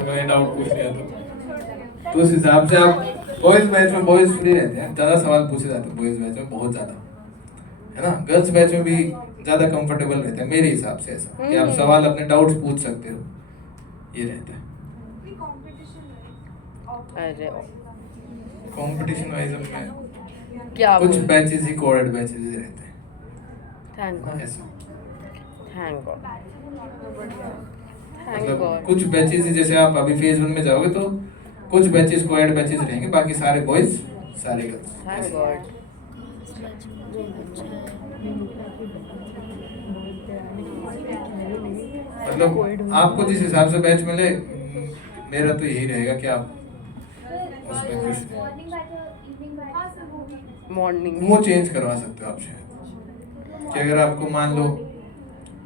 अगर मैं डाउट पूछ लिया तो उस हिसाब से आप बॉयज बैच में बॉयज फ्री रहते हैं, ज़्यादा सवाल पूछे जाते हैं बॉयज बैच में, बहुत ज़्यादा, है ना। गर्ल्स बैच में भी ज़्यादा कंफर्टेबल रहते हैं मेरे हिसाब से, ऐसा कि आप सवाल अपने डाउट्स पूछ सकते हो, ये रहता है। अरे कंपटीशन वाइज में क्या कुछ बोल, बैचेस ही कोएड बैचेस ही रहते हैं, थैंक गॉड, ऐसा। थैंक गॉड, थैंक मतलब गॉड। कुछ बैचेस ही, जैसे आप अभी फेज 1 में जाओगे तो कुछ बैचेस कोएड बैचेस रहेंगे, बाकी सारे बॉयज सारे गर्ल्स, थैंक गॉड। मतलब आपको जिस हिसाब से बैच मिले, मेरा तो यही रहेगा कि आप उसमें खुश रहें। मॉर्निंग वो चेंज करवा सकते हो आप शायद, कि अगर आपको मान लो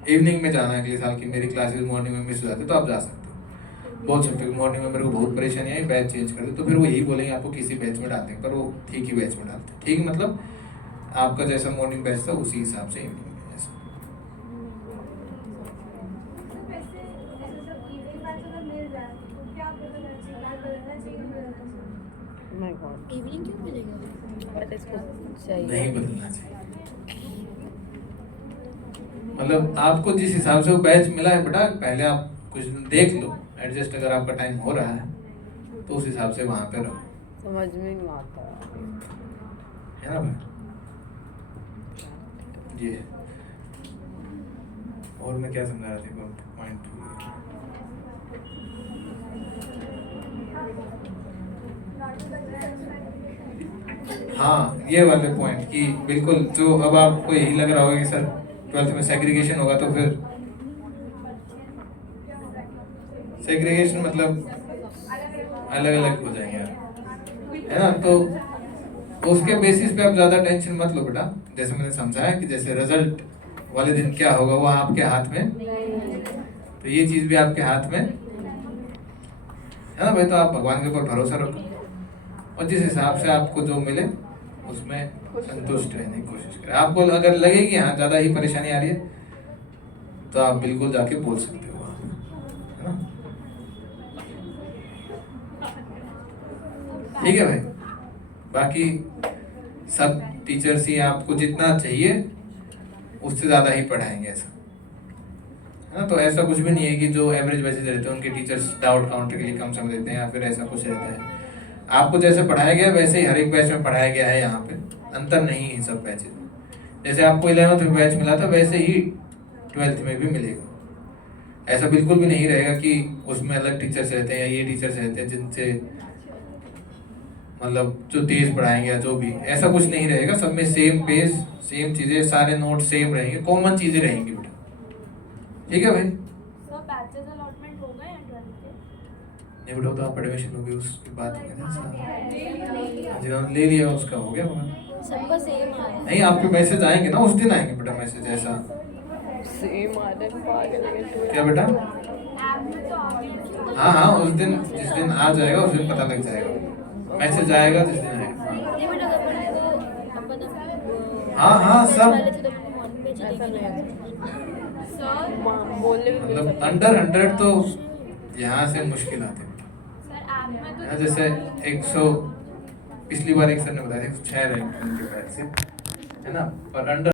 इवनिंग में जाना है अगले साल की, मेरी क्लासेस मॉर्निंग में मिस हो जाती है, तो आप जा सकते हो, बोल सकते हो मॉर्निंग में मेरे को बहुत परेशानी आई, बैच चेंज कर दे, तो फिर वो यही बोलेंगे आपको किसी बैच में डालते हैं, पर वो ठीक ही बैच में डालते हैं, ठीक, मतलब आपका जैसा मॉर्निंग बैच था उसी हिसाब से इवनिंग में ऐसा। माय गॉड, इवनिंग क्यों मिलेगा? अरे इसको चाहिए नहीं बदलना चाहिए, मतलब आपको जिस हिसाब से वो बैच मिला है बेटा, पहले आप कुछ दिन देख लो, एडजस्ट अगर आपका टाइम हो रहा है तो उस हिसाब से वहाँ पे रहो, समझ में नहीं आता। है ना भाई। ये और मैं क्या समझा रहा था, पॉइंट हाँ, ये वाले पॉइंट कि बिल्कुल, जो अब आपको यही लग रहा होगा कि सर 12th में सेग्रीगेशन होगा, तो फिर सेग्रीगेशन मतलब अलग अलग हो जाएंगे आप, है ना। तो उसके बेसिस पे आप ज़्यादा टेंशन मत लो बेटा, जैसे मैंने समझाया कि जैसे रिजल्ट वाले दिन क्या होगा वो आपके हाथ में, तो ये चीज़ भी आपके हाथ में, है ना भाई। तो आप भगवान के ऊपर भरोसा रखो और जिस हिसाब से आपको जो मिले उसमें संतुष्ट रहने की कोशिश करें। आपको अगर लगे कि हाँ ज़्यादा ही परेशानी आ रही है, तो आप बिल्कुल जाके बोल सकते हो वहाँ, है ना। ठीक है भाई, बाकी सब टीचर्स ही आपको जितना चाहिए उससे ज़्यादा ही पढ़ाएंगे, ऐसा, है ना। तो ऐसा कुछ भी नहीं है कि जो एवरेज बैचेज रहते हैं उनके टीचर्स डाउट काउंटर के लिए कम समय देते हैं या फिर ऐसा कुछ रहता है। आपको जैसे पढ़ाया गया वैसे ही हर एक बैच में पढ़ाया गया है, यहाँ पे अंतर नहीं है सब बैचेज में। जैसे आपको 11th में बैच मिला था वैसे ही 12th में भी मिलेगा। ऐसा बिल्कुल भी नहीं रहेगा कि उसमें अलग टीचर्स रहते हैं या ये टीचर्स रहते हैं जिनसे मतलब जो तेज पढ़ाएंगे या जो भी, ऐसा कुछ नहीं रहेगा। सब में सेम पेज, सेम चीज़ें, सारे नोट सेम रहेंगे, कॉमन चीज़ें रहेंगी बेटा, ठीक है भाई। सर बैचेस अलॉटमेंट हो गए हैं 12th के? नहीं बेटा, तो आप एडमिशन होगी उसके बाद जिन्होंने ले लिया उसका हो गया होगा। सबका सेम आ रहा है? नहीं, आपके मैसेज आएंगे ना, उस दिन आएंगे बेटा मैसेज, ऐसा सेम आदत पागल है क्या बेटा। ऐप में तो आ गया। हाँ हाँ, उस दिन जिस दिन आ जाएगा उस दिन पता लग जाएगा, मैसेज आएगा जिस दिन आएगा। नहीं बेटा, अगर पढ़ाए तो अपन हाँ हाँ, सब वाले थे तो अपने मॉर्निंग बैच ऐसा नहीं है सर। बोलने में मिल मतलब सकता अंडर 100 तो यहाँ से मुश्किल आते हैं बेटा। सर ऐप में तो यहाँ जैसे 100, पिछली बार एक सर ने बताया 106 रैंक उनके बैच से, है ना, पर अंडर